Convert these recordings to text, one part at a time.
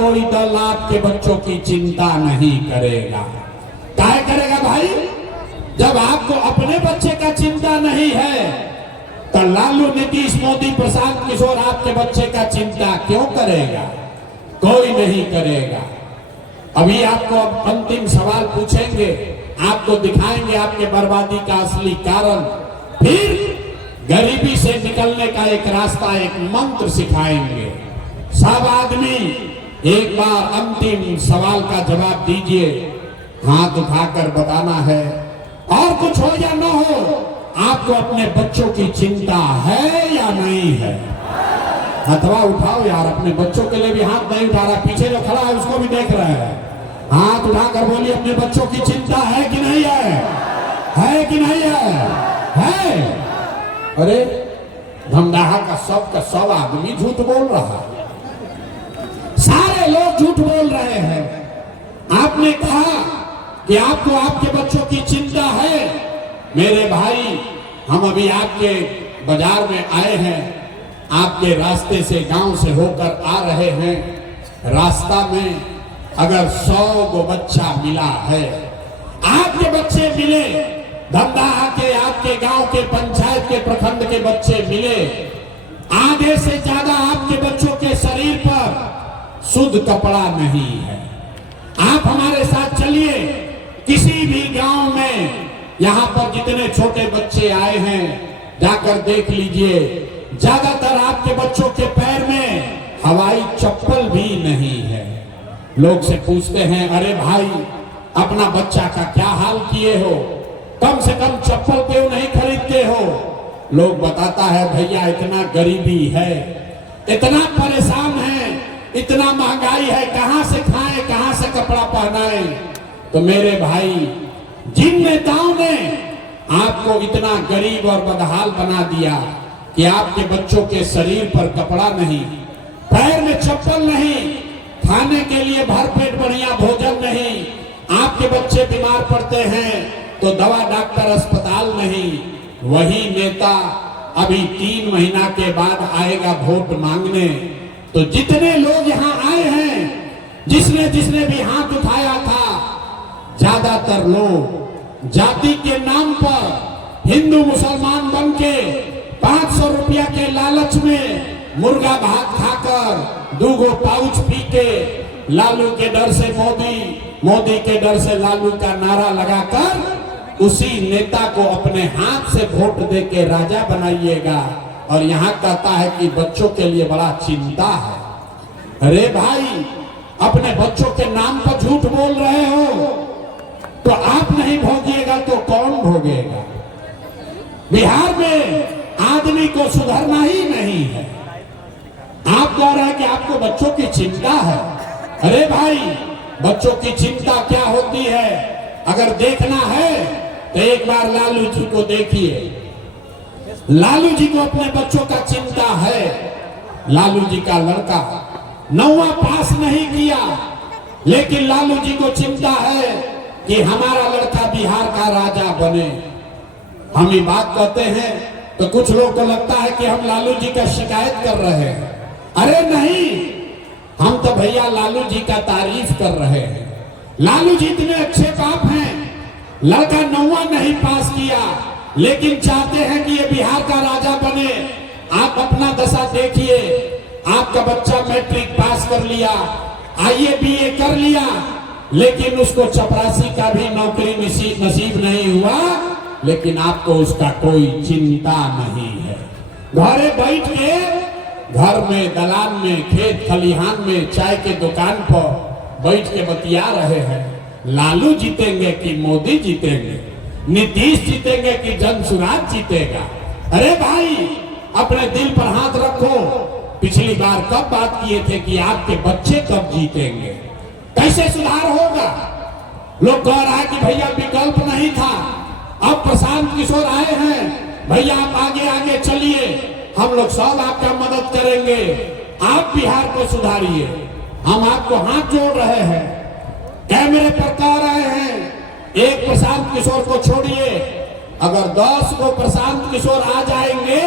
कोई दल आपके बच्चों की चिंता नहीं करेगा। काहे करेगा भाई? जब आपको अपने बच्चे का चिंता नहीं है तो लालू, नीतीश, मोदी, प्रशांत किशोर आपके बच्चे का चिंता क्यों करेगा? कोई नहीं करेगा। अभी आपको अंतिम सवाल पूछेंगे, आपको दिखाएंगे आपके बर्बादी का असली कारण, फिर गरीबी से निकलने का एक रास्ता, एक मंत्र सिखाएंगे। सब आदमी एक बार अंतिम सवाल का जवाब दीजिए, हाथ उठाकर बताना है। और कुछ हो या न हो, आपको अपने बच्चों की चिंता है या नहीं है? हथवा उठाओ यार, अपने बच्चों के लिए भी हाथ नहीं उठा रहा, पीछे जो खड़ा है उसको भी देख रहे हैं। हाथ उठाकर बोलिए, अपने बच्चों की चिंता है कि नहीं है? है कि नहीं है? है। अरे धमदाहा का सब आदमी झूठ बोल रहा है, सारे लोग झूठ बोल रहे हैं। आपने कहा कि आपको आपके बच्चों की चिंता है। मेरे भाई, हम अभी आपके बाजार में आए हैं, आपके रास्ते से, गांव से होकर आ रहे हैं। रास्ता में अगर 100 गो बच्चा मिला है, आपके बच्चे मिले, धमदाहा के, आपके गांव के, पंचायत के, प्रखंड के बच्चे मिले, आधे से ज्यादा आपके बच्चों के शरीर पर शुद्ध कपड़ा नहीं है। आप हमारे साथ चलिए, किसी भी गांव में यहाँ पर जितने छोटे बच्चे आए हैं, जाकर देख लीजिए, ज्यादातर आपके बच्चों के पैर में हवाई चप्पल भी नहीं है। लोग से पूछते हैं, अरे भाई अपना बच्चा का क्या हाल किए हो, कम से कम चप्पल क्यों नहीं खरीदते हो? लोग बताता है, भैया इतना गरीबी है, इतना परेशान है, इतना महंगाई है, कहां से खाएं, कहां से कपड़ा पहनाएं। तो मेरे भाई, जिन नेताओं ने आपको इतना गरीब और बदहाल बना दिया कि आपके बच्चों के शरीर पर कपड़ा नहीं, पैर में चप्पल नहीं, खाने के लिए भरपेट बढ़िया भोजन नहीं, आपके बच्चे बीमार पड़ते हैं तो दवा, डॉक्टर, अस्पताल नहीं, वही नेता अभी 3 महीना के बाद आएगा वोट मांगने। तो जितने लोग यहाँ आए हैं, जिसने जिसने भी हाथ उठाया था, ज्यादातर लोग जाति के नाम पर हिंदू मुसलमान बन के 500 रुपया के लालच में मुर्गा भात खाकर, 2 गो पाउच पी के, लालू के डर से मोदी, मोदी के डर से लालू का नारा लगाकर उसी नेता को अपने हाथ से वोट दे के राजा बनाइएगा। और यहाँ कहता है कि बच्चों के लिए बड़ा चिंता है। अरे भाई, अपने बच्चों के नाम पर झूठ बोल रहे हो तो आप नहीं भोगिएगा तो कौन भोगेगा? बिहार में आदमी को सुधरना ही नहीं है। आप कह रहे हैं कि आपको बच्चों की चिंता है। अरे भाई, बच्चों की चिंता क्या होती है अगर देखना है तो एक बार लालू जी को देखिए। लालू जी को अपने बच्चों का चिंता है। लालू जी का लड़का 9वां पास नहीं किया, लेकिन लालू जी को चिंता है कि हमारा लड़का बिहार का राजा बने। हम ये बात कहते हैं तो कुछ लोगों को लगता है कि हम लालू जी का शिकायत कर रहे हैं। अरे नहीं, हम तो भैया लालू जी का तारीफ कर रहे हैं। लालू जी इतने अच्छे बाप हैं, लड़का 9वां नहीं पास किया लेकिन चाहते हैं कि ये बिहार का राजा बने। आप अपना दशा देखिए, आपका बच्चा मैट्रिक पास कर लिया, IAS BA कर लिया, लेकिन उसको चपरासी का भी नौकरी नसीब नहीं हुआ, लेकिन आपको उसका कोई चिंता नहीं है। घरे बैठ के, घर में, दलान में, खेत खलिहान में, चाय के दुकान पर बैठ के बतिया रहे हैं, लालू जीतेंगे कि मोदी जीतेंगे, नीतीश जीतेंगे कि जनसुराज जीतेगा। अरे भाई, अपने दिल पर हाथ रखो। पिछली बार कब बात किए थे कि आपके बच्चे कब जीतेंगे, कैसे सुधार होगा? लोग कह रहा है कि भैया विकल्प नहीं था, अब प्रशांत किशोर आए हैं, भैया आप आगे आगे चलिए, हम लोग सब आपका मदद करेंगे, आप बिहार को सुधारिए। हम आपको हाथ जोड़ रहे हैं, कैमरे पर कह रहे हैं, एक प्रशांत किशोर को छोड़िए, अगर 10 को प्रशांत किशोर आ जाएंगे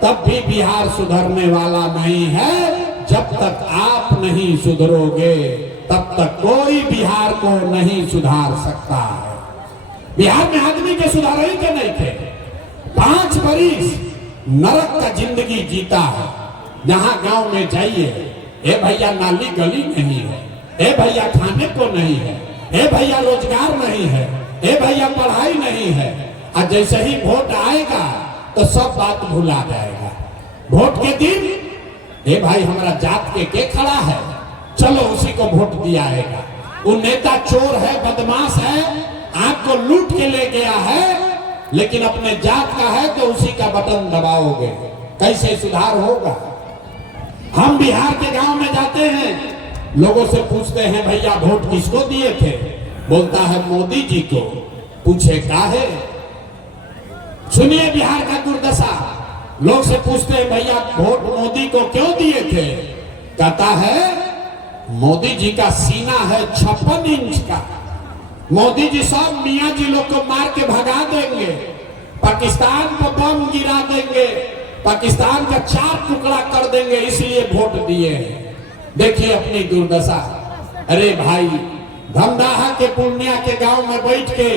तब भी बिहार सुधरने वाला नहीं है। जब तक आप नहीं सुधरोगे तब तक कोई बिहार को नहीं सुधार सकता है। बिहार में आदमी के सुधार ही के नहीं थे। 5 बरिस नरक का जिंदगी जीता है। जहां गांव में जाइए, ए भैया नाली गली नहीं है, ए भैया खाने को नहीं है, ए भैया रोजगार नहीं है, ए भैया पढ़ाई नहीं है। और जैसे ही वोट आएगा तो सब बात भुला जाएगा। वोट के दिन ए भाई हमारा जात के खड़ा है, चलो उसी को वोट दिया जाएगा। वो नेता चोर है, बदमाश है, आपको लूट के ले गया है, लेकिन अपने जात का है तो उसी का बटन दबाओगे, कैसे सुधार होगा। हम बिहार के गांव में जाते हैं, लोगों से पूछते हैं भैया वोट किसको दिए थे, बोलता है मोदी जी को। पूछे काहे? सुनिए बिहार का दुर्दशा। लोग से पूछते हैं भैया वोट मोदी को क्यों दिए थे, कहता है मोदी जी का सीना है 56 इंच का। मोदी जी सब मियां जी लोग को मार के भगा देंगे, पाकिस्तान पर बम गिरा देंगे, पाकिस्तान का 4 टुकड़ा कर देंगे, इसलिए वोट दिए हैं। देखिए अपनी दुर्दशा। अरे भाई धमदाहा के पूर्णिया के गांव में बैठ के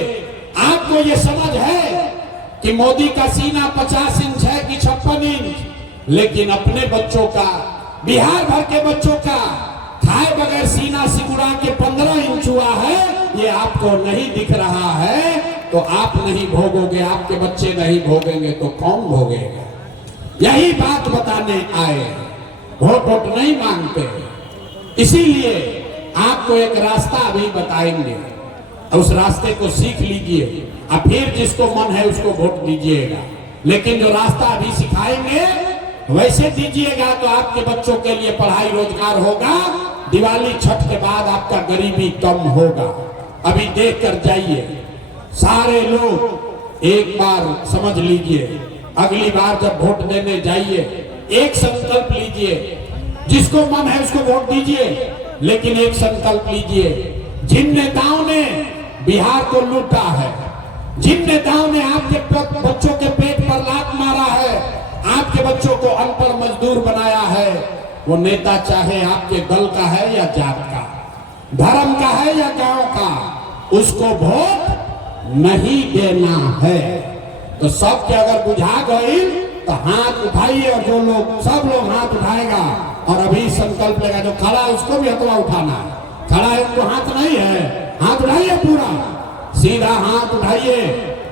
आपको ये समझ है कि मोदी का सीना 50 इंच है कि 56 इंच, लेकिन अपने बच्चों का, बिहार भर के बच्चों का खाए बगैर सीना सिकुड़ा के 15 इंच हुआ है, ये आपको नहीं दिख रहा है। तो आप नहीं भोगोगे, आपके बच्चे नहीं भोगेंगे तो कौन भोगेगा? यही बात बताने आए। वोट नहीं मांगते, इसीलिए आपको एक रास्ता अभी बताएंगे, उस रास्ते को सीख लीजिए और फिर जिसको मन है उसको वोट दीजिएगा। लेकिन जो रास्ता अभी सिखाएंगे वैसे दीजिएगा तो आपके बच्चों के लिए पढ़ाई रोजगार होगा, दिवाली छठ के बाद आपका गरीबी कम होगा। अभी देख कर जाइए, सारे लोग एक बार समझ लीजिए, अगली बार जब वोट देने जाइए एक संकल्प लीजिए, जिसको मन है उसको वोट दीजिए, लेकिन एक संकल्प लीजिए, जिन नेताओं ने बिहार को लूटा है, जिन नेताओं ने आपके बच्चों के पेट पर लात मारा है, आपके बच्चों को अनपढ़ मजदूर बनाया है, वो नेता चाहे आपके दल का है या जात का, धर्म का है या गांव का, उसको वोट नहीं देना है। तो सबके अगर बुझा गई तो हाथ उठाइए, और जो लोग, सब लोग हाथ उठाएगा और अभी संकल्प लेगा। जो खड़ा है उसको भी हथवा उठाना है, खड़ा है उनको हाथ नहीं है, हाथ उठाइए, पूरा सीधा हाथ उठाइए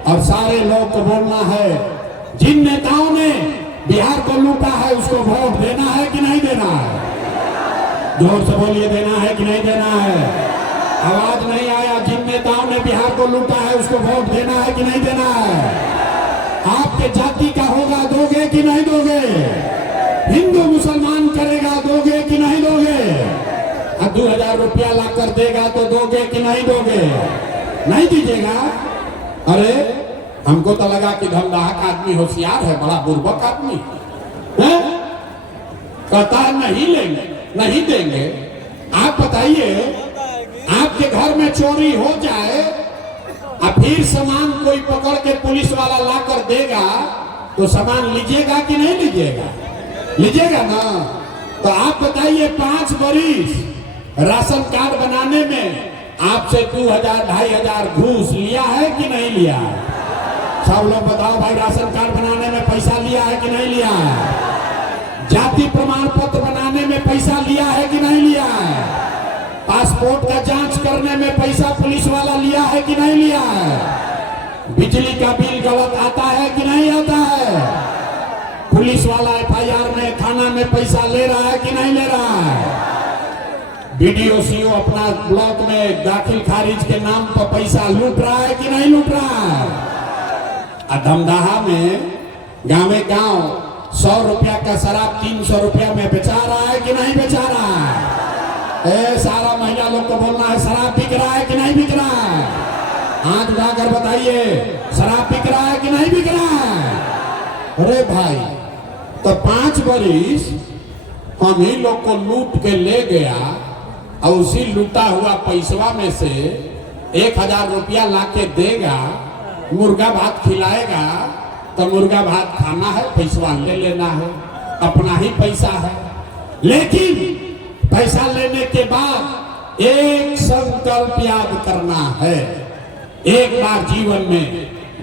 और सारे लोग को बोलना है, जिन नेताओं ने बिहार को लूटा है उसको वोट देना है कि नहीं देना है? जोर से बोलिए, देना है कि नहीं देना है? आवाज नहीं आया। जिन नेताओं ने बिहार को लूटा है उसको वोट देना है कि नहीं देना है? आपके जाति का होगा, दोगे कि नहीं दोगे? हिंदू मुसलमान करेगा, दोगे कि नहीं दोगे? 2000 रुपया ला कर देगा तो दोगे कि नहीं दोगे? नहीं दीजिएगा। अरे हमको तो लगा कि धमदाहा का आदमी होशियार है, बड़ा बुर्बक आदमी है, कहता है नहीं लेंगे, नहीं देंगे। आप बताइए, आपके घर में चोरी हो जाए और फिर सामान कोई पकड़ के पुलिस वाला ला कर देगा तो सामान लीजिएगा कि नहीं लीजिएगा? लीजिएगा ना। तो आप बताइए, 5 बरिस राशन कार्ड बनाने में आपसे 2000 2500 घूस लिया है कि नहीं लिया है? सब लोग बताओ भाई, राशन कार्ड बनाने में पैसा लिया है कि नहीं लिया है? जाति प्रमाण पत्र बनाने में पैसा लिया है कि नहीं लिया है? पासपोर्ट का जांच करने में पैसा पुलिस वाला लिया है कि नहीं लिया है? बिजली का बिल गलत आता है कि नहीं आता है? पुलिस वाला FIR में, थाना में पैसा ले रहा है कि नहीं ले रहा है? BDO CO अपना ब्लॉक में दाखिल खारिज के नाम पर पैसा लूट रहा है कि नहीं लूट रहा है? धमदाहा में गाँव गांव 100 रुपया का शराब 300 रुपया में बेचा रहा है कि नहीं बेचा रहा है? सारा महिला लोग को बोलना है, शराब बिक रहा है कि नहीं बिक रहा है? हाथ उठाकर बताइए, शराब बिक रहा है कि नहीं बिक रहा है? अरे भाई, तो 5 बरिस हम ही लोग को लूट के ले गया और उसी लूटा हुआ पैसवा में से 1000 रुपया ला के देगा, मुर्गा भात खिलाएगा, तो मुर्गा भात खाना है, पैसा ले लेना है, अपना ही पैसा है। लेकिन पैसा लेने के बाद एक संकल्प याद करना है, एक बार जीवन में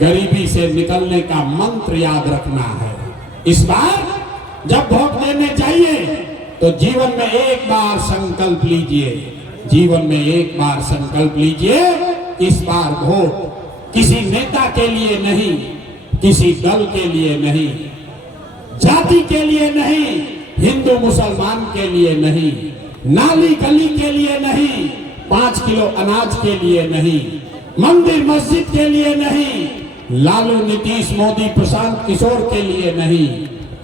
गरीबी से निकलने का मंत्र याद रखना है। इस बार जब वोट देने जाइए तो जीवन में एक बार संकल्प लीजिए, जीवन में एक बार संकल्प लीजिए, इस बार वोट किसी नेता के लिए नहीं, किसी दल के लिए नहीं, जाति के लिए नहीं, हिंदू मुसलमान के लिए नहीं, नाली गली के लिए नहीं, 5 किलो अनाज के लिए नहीं, मंदिर मस्जिद के लिए नहीं, लालू नीतीश मोदी प्रशांत किशोर के लिए नहीं,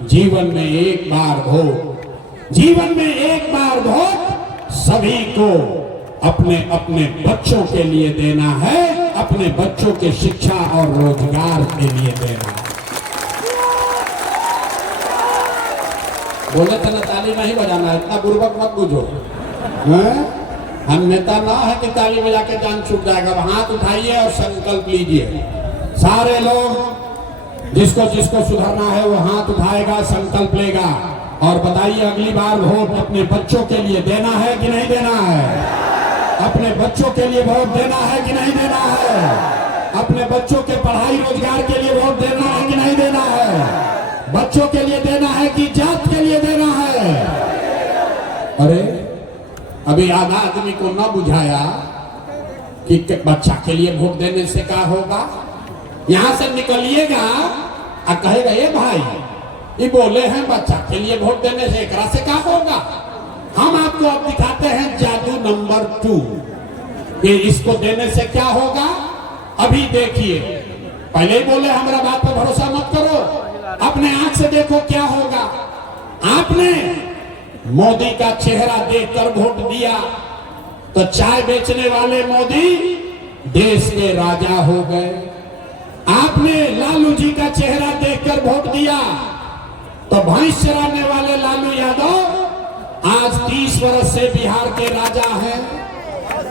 जीवन में एक बार वोट, जीवन में एक बार वोट सभी को अपने अपने बच्चों के लिए देना है, अपने बच्चों के शिक्षा और रोजगार के लिए देना है। बोले थे ना ताली नहीं बजाना है, इतना बुर्बक मत बुझो। हम नेता ना है कि ताली बजा के जान छूट जाएगा। हाथ उठाइए और संकल्प लीजिए। सारे लोग जिसको जिसको सुधरना है वो हाथ उठाएगा, संकल्प लेगा और बताइए अगली बार वोट अपने बच्चों के लिए देना है कि नहीं देना है? अपने बच्चों के लिए वोट देना है कि नहीं देना है? अपने बच्चों के पढ़ाई रोजगार के लिए वोट देना है कि नहीं देना है? बच्चों के लिए देना है कि जात के लिए देना है? अरे अभी आधा आदमी को न बुझाया कि बच्चा के लिए वोट देने से क्या होगा। यहां से निकलिएगा और कहेगा ये भाई ये बोले हैं बच्चा के लिए वोट देने से एकरा से क्या होगा। हम आपको अब दिखाते हैं जादू नंबर 2 कि इसको देने से क्या होगा। अभी देखिए, पहले ही बोले हमारा बात पर भरोसा मत करो, अपने आंख से देखो क्या होगा। आपने मोदी का चेहरा देखकर वोट दिया तो चाय बेचने वाले मोदी देश के राजा हो गए। आपने लालू जी का चेहरा देखकर वोट दिया तो भैंस चराने वाले लालू यादव आज 30 वर्ष से बिहार के राजा हैं।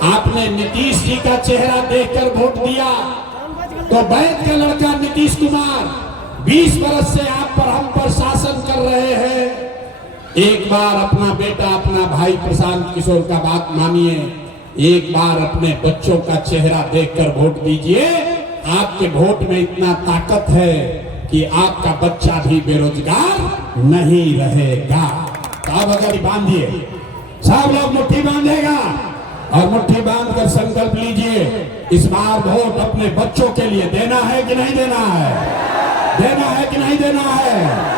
आपने नीतीश जी का चेहरा देखकर वोट दिया तो वैद्य का लड़का नीतीश कुमार 20 वर्ष से आप पर हम पर शासन कर रहे हैं। एक बार अपना बेटा अपना भाई प्रशांत किशोर का बात मानिए, एक बार अपने बच्चों का चेहरा देखकर वोट दीजिए। आपके वोट में इतना ताकत है कि आपका बच्चा भी बेरोजगार नहीं रहेगा। तो अब अगर बांधिए, सब लोग मुट्ठी बांधेगा और मुट्ठी बांधकर संकल्प लीजिए, इस बार वोट अपने बच्चों के लिए देना है कि नहीं देना है? देना है कि नहीं देना है?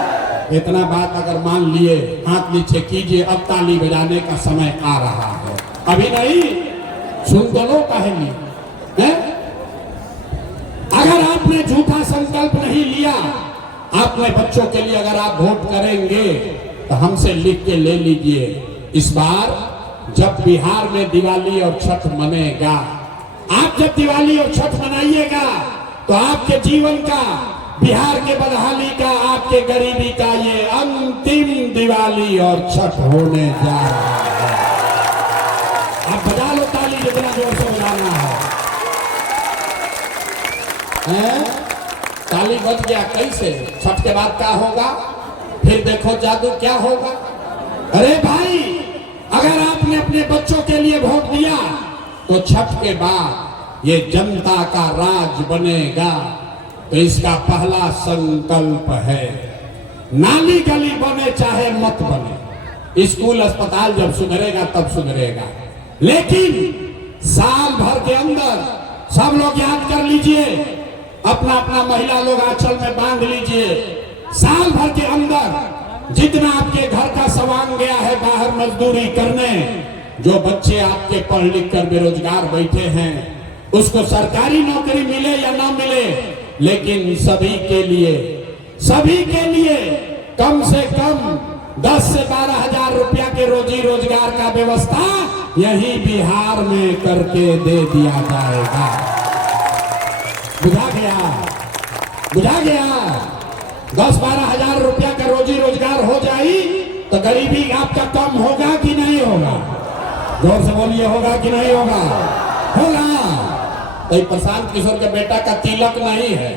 इतना बात अगर मान लिए, हाथ नीचे कीजिए। अब ताली बजाने का समय आ रहा है। अभी नहीं, सुन तो लो कहेंगे। अगर आपने झूठा संकल्प नहीं लिया, अपने बच्चों के लिए अगर आप वोट करेंगे तो हमसे लिख के ले लीजिए। इस बार जब बिहार में दिवाली और छठ मनेगा, आप जब दिवाली और छठ मनाइएगा तो आपके जीवन का, बिहार के बदहाली का, आपके गरीबी का ये अंतिम दिवाली और छठ होने जा रहा है। आप बजा लो ताली जितना जोर से बजाना है। ताली बज गया, कैसे? छठ के बाद क्या होगा? फिर देखो जादू क्या होगा। अरे भाई, अगर आपने अपने बच्चों के लिए वोट दिया तो छठ के बाद ये जनता का राज बनेगा। तो इसका पहला संकल्प है, नाली गली बने चाहे मत बने, स्कूल अस्पताल जब सुधरेगा तब सुधरेगा, लेकिन साल भर के अंदर सब लोग याद कर लीजिए, अपना अपना महिला लोग आंचल में बांध लीजिए, साल भर के अंदर जितना आपके घर का सामान गया है बाहर मजदूरी करने, जो बच्चे आपके पढ़ लिख कर बेरोजगार बैठे हैं, उसको सरकारी नौकरी मिले या ना मिले, लेकिन सभी के लिए कम से कम 10 से 12 हजार रुपया के रोजी रोजगार का व्यवस्था यही बिहार में करके दे दिया जाएगा। बुझा गया 10-12 हजार रुपया का रोजी रोजगार हो जाए तो गरीबी आपका कम होगा कि नहीं होगा? जोर से बोलिए, होगा कि नहीं होगा? होगा। तो प्रशांत किशोर के बेटा का तिलक नहीं है।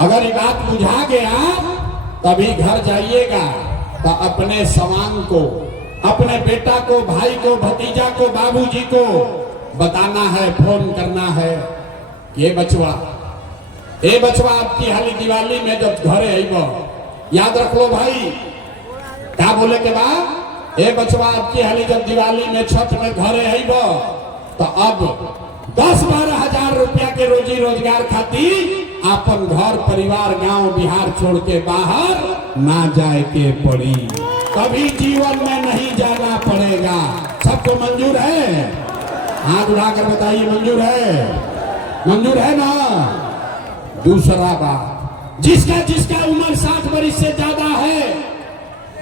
अगर ये बात बुझा गया तभी घर जाइएगा तो अपने सामान को अपने बेटा को, भाई को, भतीजा को, बाबूजी को बताना है, फोन करना है, ये बचवा आपकी हाली दिवाली में जब घरे आइब, याद रख लो भाई, क्या बोले के बाद, ये बचवा आपकी हाली जब दिवाली में छठ में घरे आइब, तो अब 10-12 हजार रुपया के रोजी रोजगार खातिर अपन घर परिवार गांव बिहार छोड़ के बाहर ना जाए के पड़ी, कभी जीवन में नहीं जाना पड़ेगा। सबको मंजूर है? हाथ उठाकर बताइए, मंजूर है? मंजूर है ना? दूसरा बात, जिसका उम्र 60 वर्ष से ज्यादा है,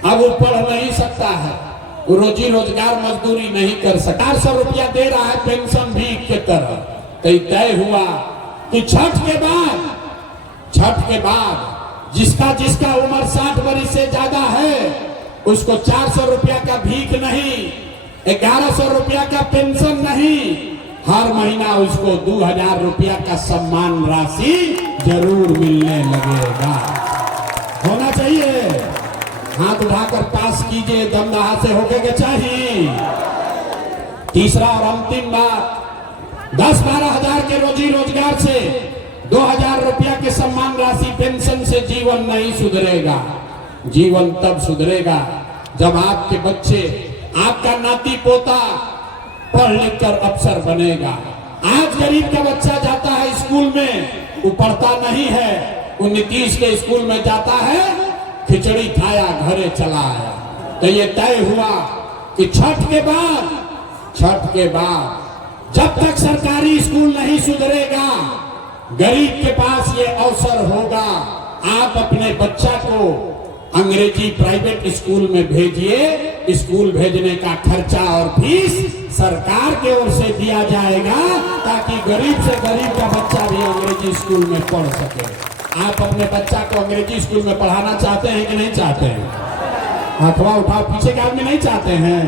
अब वो पढ़ नहीं सकता है, वो रोजी रोजगार मजदूरी नहीं कर सकता, 400 रुपया दे रहा है पेंशन भीख के तरह। तो तय हुआ कि छठ के बाद जिसका उम्र 60 वर्ष से ज्यादा है, उसको 400 रुपया का भीख नहीं, 1100 रुपया का पेंशन नहीं, हर महीना उसको 2000 रुपया का सम्मान राशि जरूर मिलने लगेगा। होना चाहिए? हाथ उठाकर पास कीजिए, दमदाहा से होके के चाहिए। तीसरा और अंतिम बात, 10-12 हजार के रोजी रोजगार से 2000 रुपया के सम्मान राशि पेंशन से जीवन नहीं सुधरेगा। जीवन तब सुधरेगा जब आपके बच्चे, आपका नाती पोता पढ़ लिख कर अफसर बनेगा। आज गरीब का बच्चा जाता है स्कूल में, वो पढ़ता नहीं है, वो नीतीश के स्कूल में जाता है, खिचड़ी खाया घरे चला आया। तो ये तय हुआ कि छठ के बाद जब तक सरकारी स्कूल नहीं सुधरेगा, गरीब के पास ये अवसर होगा, आप अपने बच्चा को अंग्रेजी प्राइवेट स्कूल में भेजिए। स्कूल भेजने का खर्चा और फीस सरकार की ओर से दिया जाएगा, ताकि गरीब से गरीब का बच्चा भी अंग्रेजी स्कूल में पढ़ सके। आप अपने बच्चा को अंग्रेजी स्कूल में पढ़ाना चाहते हैं कि नहीं चाहते हैं? अथवा उठाओ, पीछे के आदमी नहीं चाहते हैं?